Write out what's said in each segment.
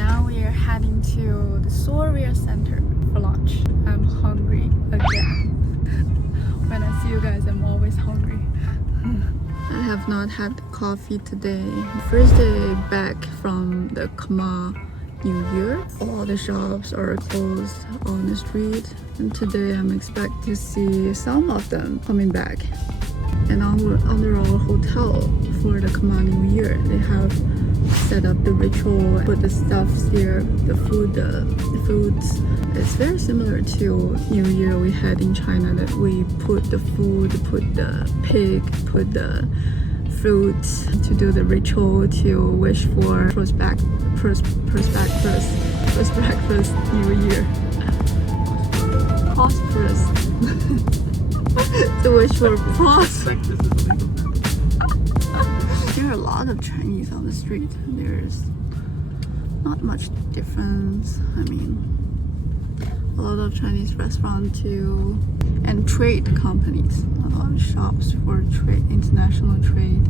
Now we are heading to the Soria Center for lunch. I'm hungry again. When I see you guys, I'm always hungry. I have not had coffee today. First day back from the Khmer New Year. All the shops are closed on the street. And today I'm expecting to see some of them coming back. And under our hotel for the Khmer New Year, they have set up the ritual, put the stuffs here, the foods. It's very similar to New Year we had in China, that we put the food, put the pig, put the fruits to do the ritual to wish for prosperous New Year. Prosperous. To wish for prosperous. There are a lot of Chinese on the street. There's not much difference. I mean, a lot of Chinese restaurants too, and trade companies. A lot of shops for trade, international trade.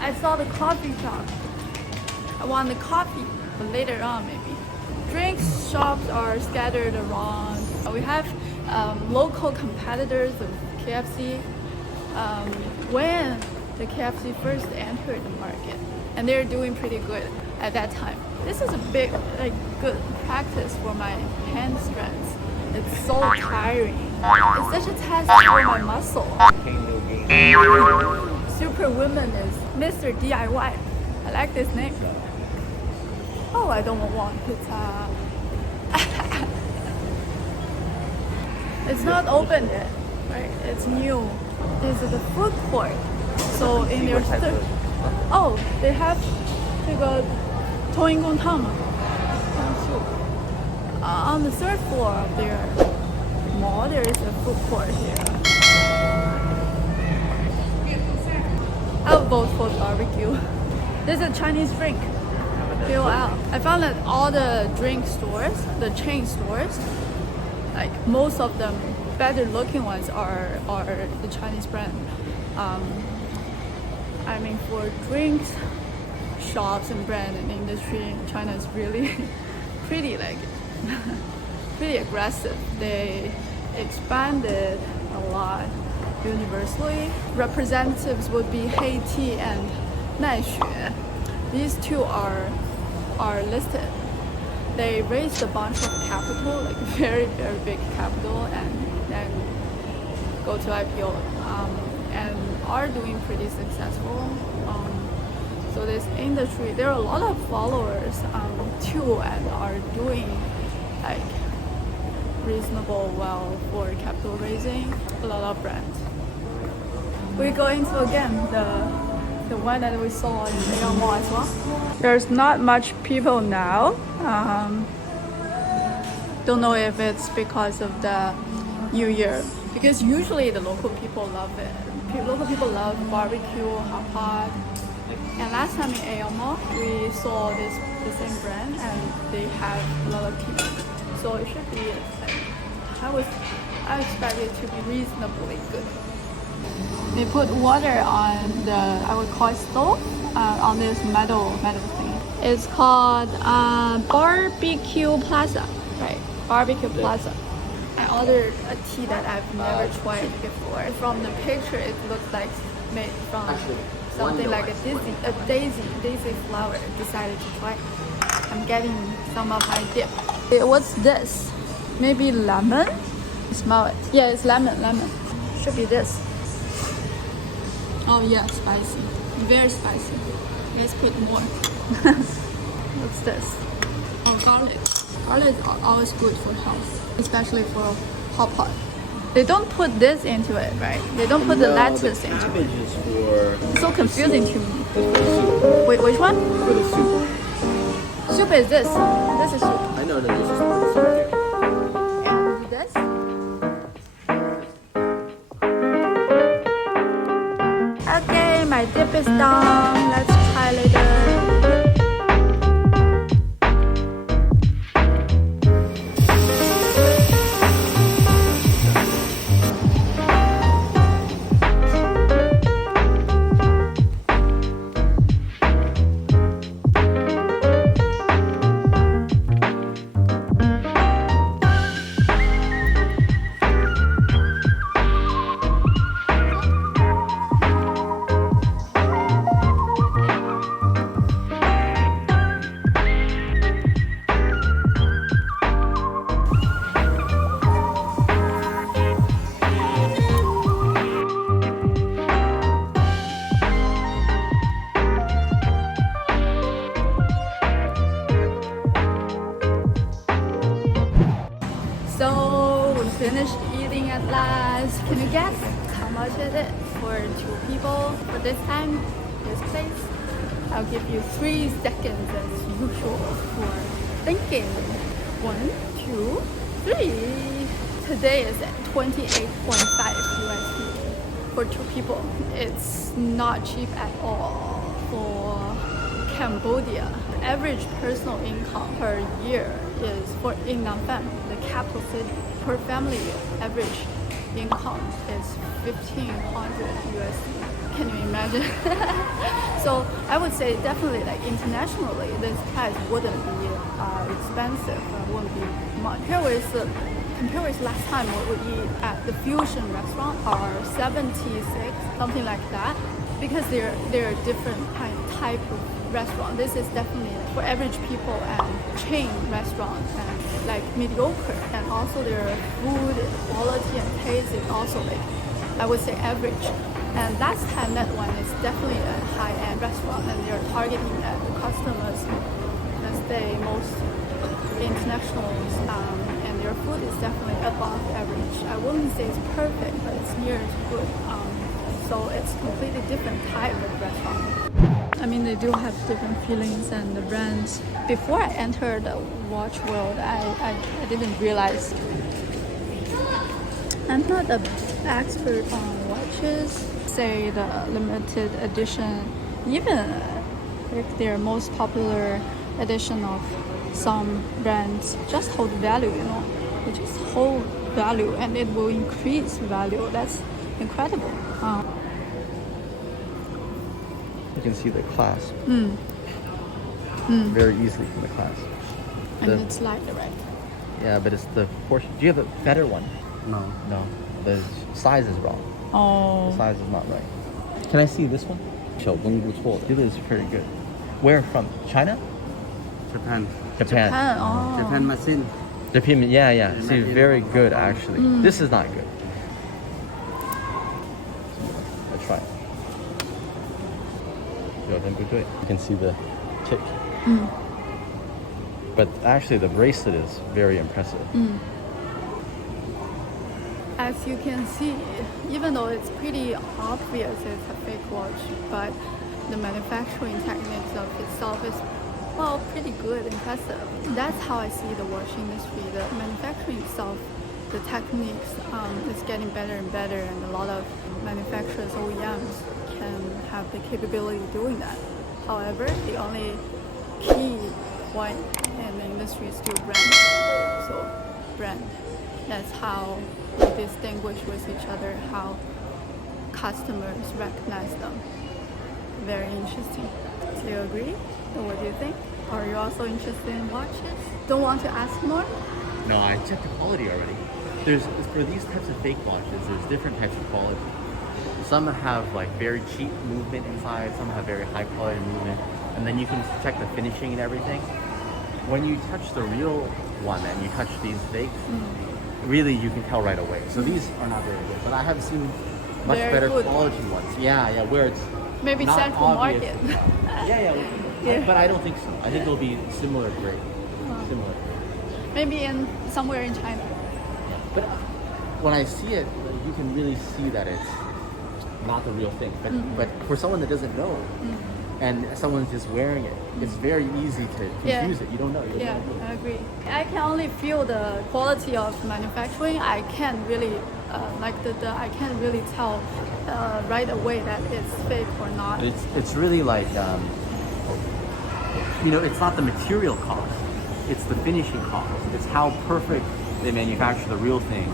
I saw the coffee shop. I want the coffee, but later on maybe. Drinks shops are scattered around. We have local competitors of KFC. When the KFC first entered the market, and they're doing pretty good at that time. This is a big, good practice for my hand strength. It's so tiring. It's such a test for my muscle. Superwoman is Mr. DIY. I like this name. Oh, I don't want pizza. It's not open yet, right? It's new. This is the food court. So in their oh, they have 这个冬阴功汤 on the third floor of their mall, there is a food court here. I'll vote for barbecue. This is a Chinese drink. Fill out. I found that all the drink stores, the chain stores, like most of them, better looking ones are the Chinese brand. I mean, for drinks shops and brand and industry, China is really pretty pretty aggressive. They expanded a lot universally. Representatives would be Haiti and Naixue. These two are listed. They raised a bunch of capital, like very, very big capital, and then go to IPO, and are doing pretty successful. So this industry, there are a lot of followers too, and are doing reasonable well for capital raising. A lot of brands. We're going to again the one that we saw in Aeon Mall as well. There's not much people now. Don't know if it's because of the New Year, because usually the local people love it. Local people love barbecue, hot pot. And last time in Aeon Mall, we saw the same brand, and they have a lot of people. So it should be I expect it to be reasonably good. They put water on the, I would call it stove, on this metal thing. It's called BBQ Plaza, right? BBQ Plaza. I ordered a tea that I've never tried before. From the picture, it looks like made from something like a daisy flower. Decided to try. I'm getting some of my dip. What's this? Maybe lemon? Smell it. Yeah, it's lemon. Should be this. Oh yeah, spicy. Very spicy. Let's put more. What's this? Oh, garlic. Garlic is always good for health, especially for hot pot. They don't put this into it, right? They don't put the lettuce into it. It's so confusing to me. Wait, which one? For the soup. Soup is this. This is soup. I know that this is for the soup. And this? Okay, my dip is done. Let's try later. finished eating at last. Can you guess how much is it for 2 people for this time, this place? I'll give you 3 seconds as usual for thinking. 1, 2, 3. Today is at 28.5 USD for 2 people. It's not cheap at all for Cambodia. The average personal income per year is for in Phnom Penh, the capital city, per family average income is 1,500 USD. Can you imagine? So I would say definitely like internationally, this price wouldn't be expensive. Wouldn't be much. Compared with last time what we eat at the fusion restaurant are 76, something like that, because they're different type of restaurant. This is definitely for average people and chain restaurants and like mediocre, and also their food quality and taste is also like I would say average. And last time that one is definitely a high-end restaurant, and they're targeting at the customers, let's say most internationals, and their food is definitely above average. I wouldn't say it's perfect, but it's near to good. So it's completely different type of restaurant. I mean, they do have different feelings and the brands. Before I entered the watch world, I didn't realize. I'm not an expert on watches. Say the limited edition, even like their most popular edition of some brands just hold value, you know. They just hold value and it will increase value. That's incredible. You can see the clasp very easily from the clasp. And it's lighter, right? Yeah, but it's the portion. Do you have a better one? No. No. The size is wrong. Oh. The size is not right. Can I see this one? 手工不错 This is pretty good. Where from? China? Japan Japan. Japan. Oh. Japan machine Japan. Yeah. See, very good actually. This is not good. Let's try. 有点不对. You can see the tick. But actually, the bracelet is very impressive. As you can see, even though it's pretty obvious it's a fake watch, but the manufacturing techniques of itself is, well, pretty good, impressive. That's how I see the watch industry. The manufacturing itself, the techniques is getting better and better, and a lot of manufacturers, OEMs, can have the capability of doing that. However, the only key point in the industry is still brand. So, brand. That's how we distinguish with each other, how customers recognize them. Very interesting. Do you agree? Or what do you think? Are you also interested in watches? Don't want to ask more? No, I checked the quality already. There's for these types of fake watches, there's different types of quality. Some have like very cheap movement inside, some have very high quality movement, and then you can check the finishing and everything. When you touch the real one and you touch these fakes, really you can tell right away. So these are not very good, but I have seen much Very better good. quality ones. Yeah, where it's Maybe not Central obvious. Market. Yeah. But I don't think so. I think they'll be similar grade. Similar. Maybe in somewhere in China. But when I see it, you can really see that it's not the real thing. But for someone that doesn't know, and someone's just wearing it, it's very easy to confuse it. You don't know. You don't Yeah, know. I agree. I can only feel the quality of manufacturing. I can't really I can't really tell right away that it's fake or not. It's really like it's not the material cost, it's the finishing cost. It's how perfect they manufacture the real thing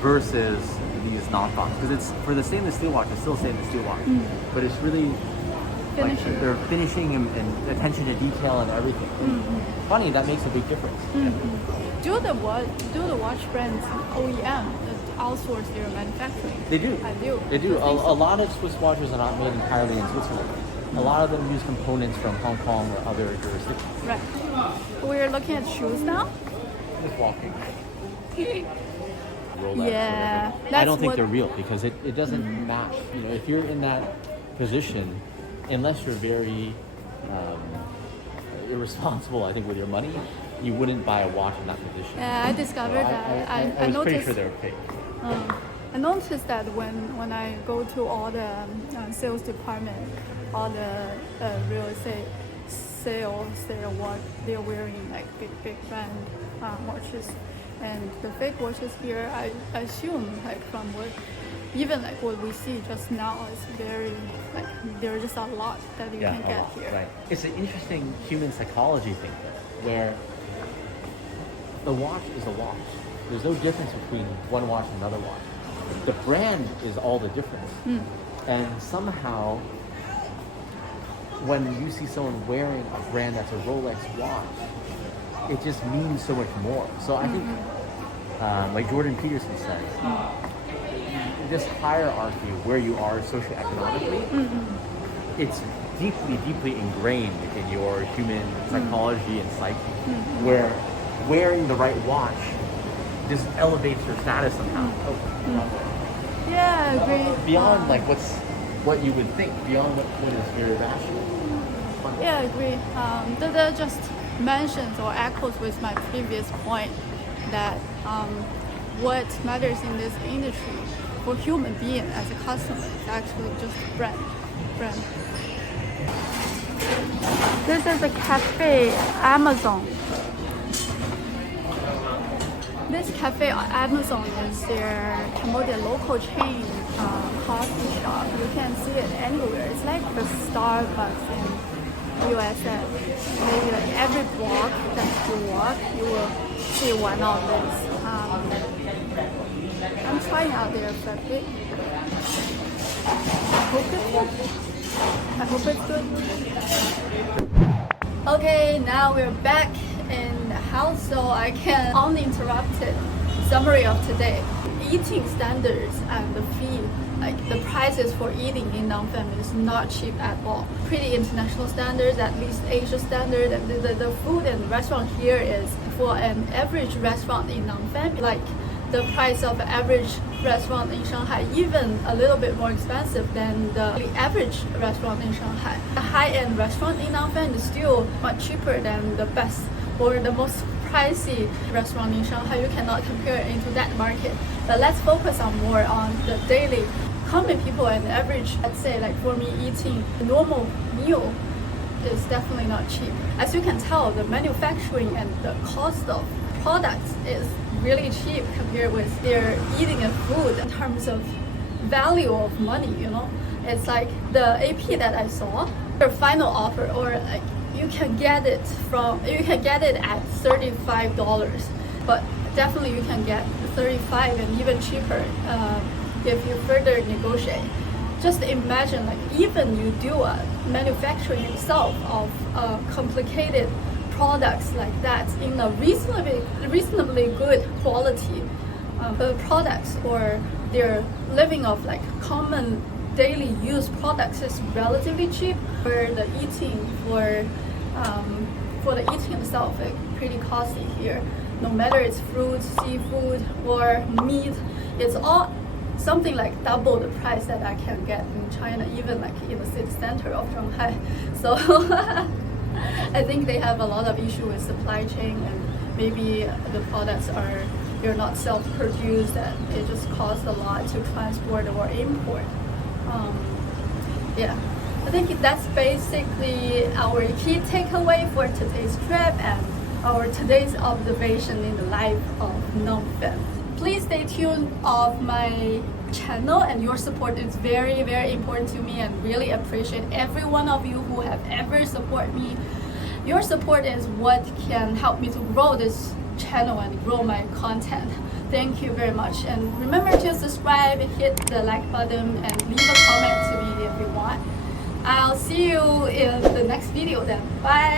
versus these knockoffs. Because it's for the stainless steel watch, it's still stainless steel watch, but it's really like Finishing. they're finishing and attention to detail and everything. Funny, that makes a big difference. Do the watch brands OEM outsource their manufacturing? They do. I do. They do. I think A lot of Swiss watches are not made entirely in Switzerland. A lot of them use components from Hong Kong or other jurisdictions. Right. We're looking at shoes now. Just walking. Rolex, Yeah, whatever. I that's don't think what- they're real because it doesn't match. If you're in that position, unless you're very irresponsible, I think, with your money, you wouldn't buy a watch in that position. Yeah, I discovered that. I was pretty noticed. sure they were fake. I noticed that when I go to all the sales department, all the real estate sales, they're wearing like big brand watches, and the fake watches here, I assume like from what even like what we see just now is very like there's just a lot that you can get here. Right. It's an interesting human psychology thing though, where the watch is a watch. There's no difference between one watch and another watch. The brand is all the difference. And somehow, when you see someone wearing a brand that's a Rolex watch, it just means so much more. So I think, like Jordan Peterson says, this hierarchy where you are socioeconomically, it's deeply ingrained in your human psychology and psyche, where wearing the right watch just elevates your status somehow. Yeah, I agree. Beyond like what you would think, beyond what is very rational. Yeah, I agree. That just mentions or echoes with my previous point that what matters in this industry for human being as a customer is actually just brand. This is a cafe Amazon. This cafe Amazon is their Cambodia local chain coffee shop. You can see it anywhere. It's like the Starbucks in USA. Maybe like every block that you walk, you will see one of these. I'm trying out their fabric. I hope it's good. Okay, now we're back in the house, so I can uninterrupted summary of today. Eating standards and the fee, like the prices for eating in Phnom Penh is not cheap at all. Pretty international standards, at least Asia standard, and the food and restaurant here is for an average restaurant in Phnom Penh, like the price of an average restaurant in Shanghai, even a little bit more expensive than the average restaurant in Shanghai. A high-end restaurant in Phnom Penh is still much cheaper than the best or the most pricey restaurant in Shanghai. You cannot compare it into that market. But let's focus on more on the daily common people and average. Let's say like for me, eating a normal meal is definitely not cheap. As you can tell, the manufacturing and the cost of products is really cheap compared with their eating and food in terms of value of money, you know. It's like the AP that I saw, their final offer, or like you can get it at $35, but definitely you can get 35 and even cheaper if you further negotiate. Just imagine, like even you do a manufacturing yourself of complicated products like that in a reasonably good quality products, or their living of like common daily use products is relatively cheap. For the eating for the eating itself, it's pretty costly here. No matter it's fruits, seafood, or meat, it's all something like double the price that I can get in China, even like in the city center of Shanghai. So I think they have a lot of issue with supply chain, and maybe the products they're not self-produced, and it just costs a lot to transport or import. Yeah, I think that's basically our key takeaway for today's trip and our today's observation in the life of Phnom Penh. Please stay tuned of my channel, and your support is very, very important to me, and really appreciate every one of you who have ever supported me. Your support is what can help me to grow this channel and grow my content. Thank you very much, and remember to subscribe, hit the like button, and leave a comment to me if you want. I'll see you in the next video then. Bye!